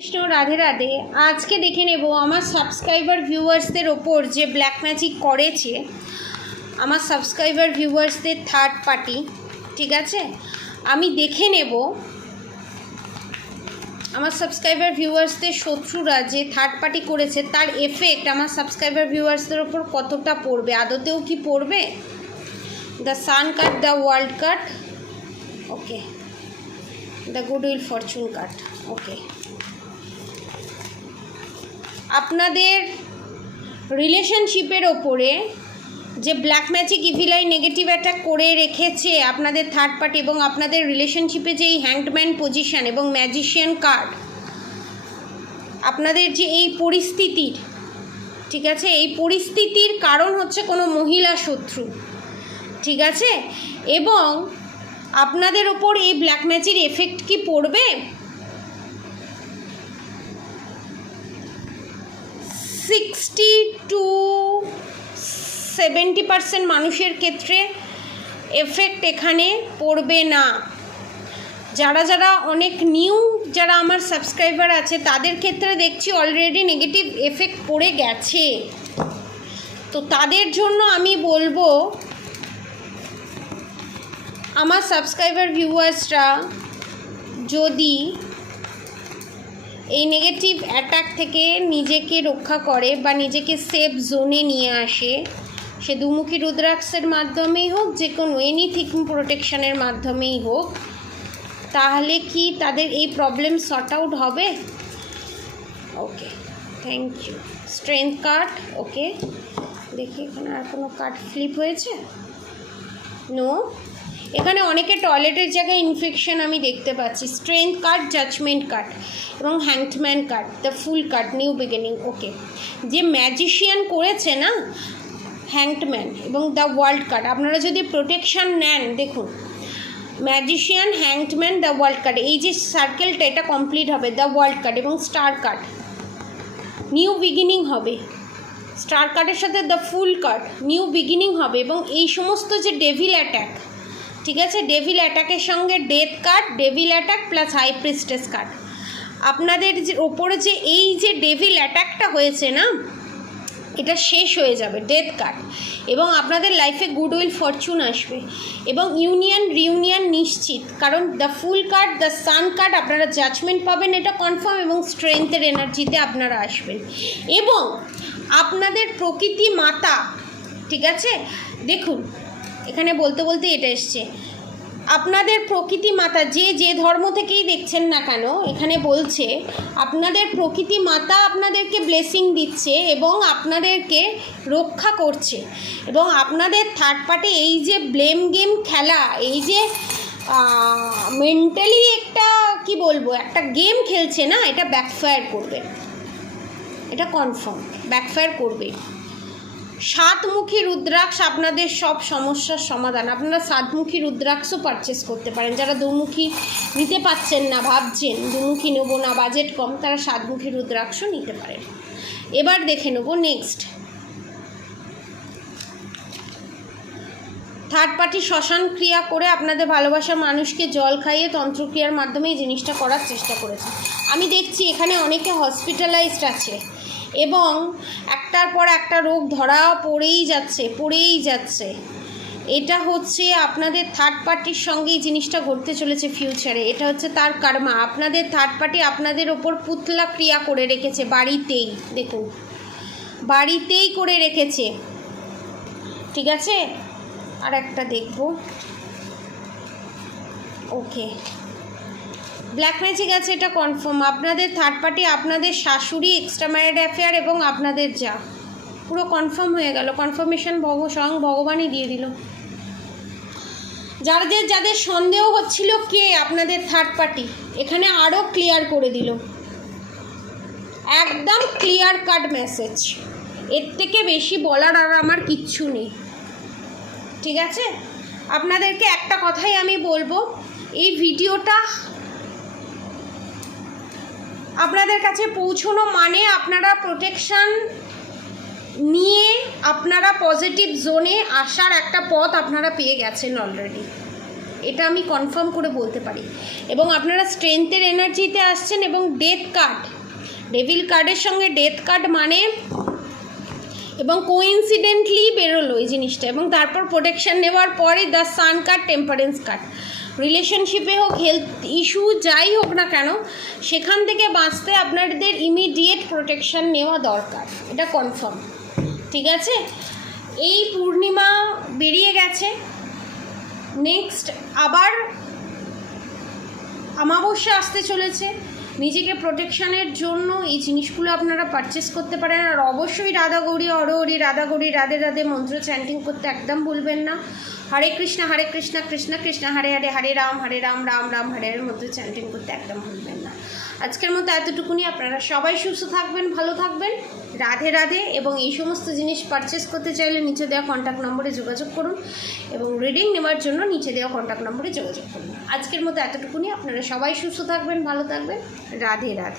কৃষ্ণ রাধে রাধে। আজকে দেখে নেব আমার সাবস্ক্রাইবার ভিউয়ার্সদের ওপর যে ব্ল্যাক ম্যাজিক করেছে আমার সাবস্ক্রাইবার ভিউয়ার্সদের থার্ড পার্টি। ঠিক আছে, আমি দেখে নেব আমার সাবস্ক্রাইবার ভিউয়ার্সদের শত্রুরা যে থার্ড পার্টি করেছে তার এফেক্ট আমার সাবস্ক্রাইবার ভিউয়ার্সদের ওপর কতটা পড়বে, আদতেও কি পড়বে। The sun card, the world card, okay, the goodwill fortune card, okay. আপনাদের রিলেশনশিপের ওপরে যে black magic evil eye negative attack করে রেখেছে আপনাদের থার্ড পার্টি এবং আপনাদের রিলেশনশিপে যে এই হ্যাংডম্যান পজিশন এবং ম্যাজিশিয়ান কার্ড, আপনাদের যে এই পরিস্থিতির, ঠিক আছে, এই পরিস্থিতির কারণ হচ্ছে কোনো মহিলা শত্রু, ঠিক আছে। এবং আপনাদের ওপর এই ব্ল্যাক ম্যাজিক এফেক্ট কি পড়বে, 60 to 70% মানুষের ক্ষেত্রে এফেক্ট এখানে পড়বে না। যারা যারা অনেক নিউ যারা আমার সাবস্ক্রাইবার আছে তাদের ক্ষেত্রে দেখছি অলরেডি নেগেটিভ এফেক্ট পড়ে গেছে। তো তাদের জন্য আমি বলবো আমার সাবস্ক্রাইবার ভিউয়ার্সরা যদি এই নেগেটিভ অ্যাটাক থেকে নিজেকে রক্ষা করে বা নিজেকে সেফ জোনে নিয়ে আসে, সে দুমুখী রুদ্রাক্ষের মাধ্যমেই হোক, যে কোনো এনিথিং প্রোটেকশনের মাধ্যমেই হোক, তাহলে কি তাদের এই প্রবলেম সর্ট আউট হবে। ওকে, থ্যাংক ইউ। স্ট্রেংথ কার্ড, ওকে, দেখি এখানে আর কোনো কার্ড ফ্লিপ হয়েছে, নো। এখানে অনেকে টয়লেটের জায়গায় ইনফেকশন আমি দেখতে পাচ্ছি। স্ট্রেংথ কার্ড, জাজমেন্ট কার্ড এবং hanged man card, the fool card, new beginning, okay. যে ম্যাজিশিয়ান করেছে না হ্যাংডম্যান এবং দ্য ওয়ার্ল্ড কার্ড, আপনারা যদি প্রোটেকশান নেন, দেখুন magician, hangman, the world card, এই যে সার্কেলটা এটা কমপ্লিট হবে, দ্য ওয়ার্ল্ড কার্ড এবং স্টার কার্ড, নিউ বিগিনিং হবে। স্টার কার্ডের সাথে the fool card, new beginning হবে। এবং এই সমস্ত যে ডেভিল অ্যাটাক, ঠিক আছে, ডেভিল অ্যাটাকের সঙ্গে death card, devil attack plus high priestess card, আপনাদের যে ওপরে যে এই যে ডেভিল অ্যাটাকটা হয়েছে না, এটা শেষ হয়ে যাবে, ডেথ কার্ড। এবং আপনাদের লাইফে গুডউইল ফরচুন আসবে এবং ইউনিয়ন রিউনিয়ন নিশ্চিত, কারণ the fool card, the sun card, আপনারা জাজমেন্ট পাবেন, এটা কনফার্ম। এবং স্ট্রেংথের এনার্জিতে আপনারা আসবেন এবং আপনাদের প্রকৃতি মাতা, ঠিক আছে, দেখুন এখানে বলতে বলতে এটা এসছে, আপনাদের প্রকৃতি মাতা যে যে ধর্ম থেকেই দেখছেন না কেন, এখানে বলছে আপনাদের প্রকৃতি মাতা আপনাদেরকে ব্লেসিং দিচ্ছে এবং আপনাদেরকে রক্ষা করছে। এবং আপনাদের থার্ড পার্টি এই যে ব্লেম গেম খেলা, এই যে মেন্টালি একটা কি বলবো একটা গেম খেলছে না, এটা ব্যাকফায়ার করবে, এটা কনফার্ম ব্যাকফায়ার করবে। সাতমুখী রুদ্রাক্ষ আপনাদের সব সমস্যার সমাধান। আপনারা সাতমুখী রুদ্রাক্ষও পারচেস করতে পারেন। যারা দুমুখী নিতে পারছেন না, ভাবছেন দুমুখী নেবো না, বাজেট কম, তারা সাতমুখী রুদ্রাক্ষ নিতে পারেন। এবার দেখে নেবো নেক্সট থার্ড পার্টি শ্মশান ক্রিয়া করে আপনাদের ভালোবাসার মানুষকে জল খাইয়ে তন্ত্রক্রিয়ার মাধ্যমে এই জিনিসটা করার চেষ্টা করেছে। আমি দেখছি এখানে অনেকে হসপিটালাইজড আছে এবং একটার পর একটা রোগ ধরা পড়েই যাচ্ছে। এটা হচ্ছে আপনাদের থার্ড পার্টির সঙ্গে এই জিনিসটা ঘটতে চলেছে ফিউচারে। এটা হচ্ছে তার কার্মা। আপনাদের থার্ড পার্টি আপনাদের ওপর পুতলা ক্রিয়া করে রেখেছে বাড়িতেই, দেখুন বাড়িতেই করে রেখেছে, ঠিক আছে। আর একটা দেখব, ওকে, ব্ল্যাক ম্যাজিক আছে, এটা কনফার্ম। আপনাদের থার্ড পার্টি আপনাদের শাশুড়ি, এক্সট্রা ম্যারিড অ্যাফেয়ার এবং আপনাদের যা, পুরো কনফার্ম হয়ে গেল। কনফার্মেশন স্বয়ং ভগবানই দিয়ে দিল। যাদের সন্দেহ হচ্ছিল কে আপনাদের থার্ড পার্টি, এখানে আরও ক্লিয়ার করে দিল, একদম ক্লিয়ার কাট মেসেজ। এর থেকে বেশি বলার আর আমার কিচ্ছু নেই, ঠিক আছে। আপনাদেরকে একটা কথাই আমি বলবো, এই ভিডিওটা আপনাদের কাছে পৌঁছানো মানে আপনারা প্রোটেকশান নিয়ে আপনারা পজিটিভ জোনে আসার একটা পথ আপনারা পেয়ে গেছেন অলরেডি। এটা আমি কনফার্ম করে বলতে পারি। এবং আপনারা স্ট্রেংথের এনার্জিতে আসছেন এবং ডেথ কার্ড, ডেভিল কার্ডের সঙ্গে ডেথ কার্ড মানে, এবং কোইন্সিডেন্টলি বেরোলো এই জিনিসটা, এবং তারপর প্রোটেকশান নেওয়ার পরে the sun card, temperance card. রিলেশনশিপে হোক, হেলথ ইস্যু যাই হোক না কেন, সেখান থেকে বাঁচতে আপনাদের ইমিডিয়েট প্রোটেকশান নেওয়া দরকার, এটা কনফার্ম। ঠিক আছে, এই পূর্ণিমা বেরিয়ে গেছে, নেক্সট আবার অমাবস্যা আসতে চলেছে। নিজেকে প্রোটেকশানের জন্য এই জিনিসগুলো আপনারা পারচেস করতে পারেন। আর অবশ্যই রাধা গৌরী হরহরি, রাধা গৌরী রাধে রাধে মন্ত্র চ্যান্টিং করতে একদম ভুলবেন না। হরে কৃষ্ণ কৃষ্ণ কৃষ্ণ হরে হরে, হরে রাম রাম রাম হরে হরে মন্ত্র চ্যান্টিং করতে একদম ভুলবেন না। আজকের মতো এতটুকুনি। আপনারা সবাই সুস্থ থাকবেন, ভালো থাকবেন, রাধে রাধে। এবং এই সমস্ত জিনিস পারচেস করতে চাইলে নিচে দেওয়া কন্ট্যাক্ট নম্বরে যোগাযোগ করুন, এবং রিডিং নেওয়ার জন্য নিচে দেওয়া কন্ট্যাক্ট নম্বরে যোগাযোগ করুন। আজকের মতো এতটুকুনি। আপনারা সবাই সুস্থ থাকবেন, ভালো থাকবেন, রাধে রাধে।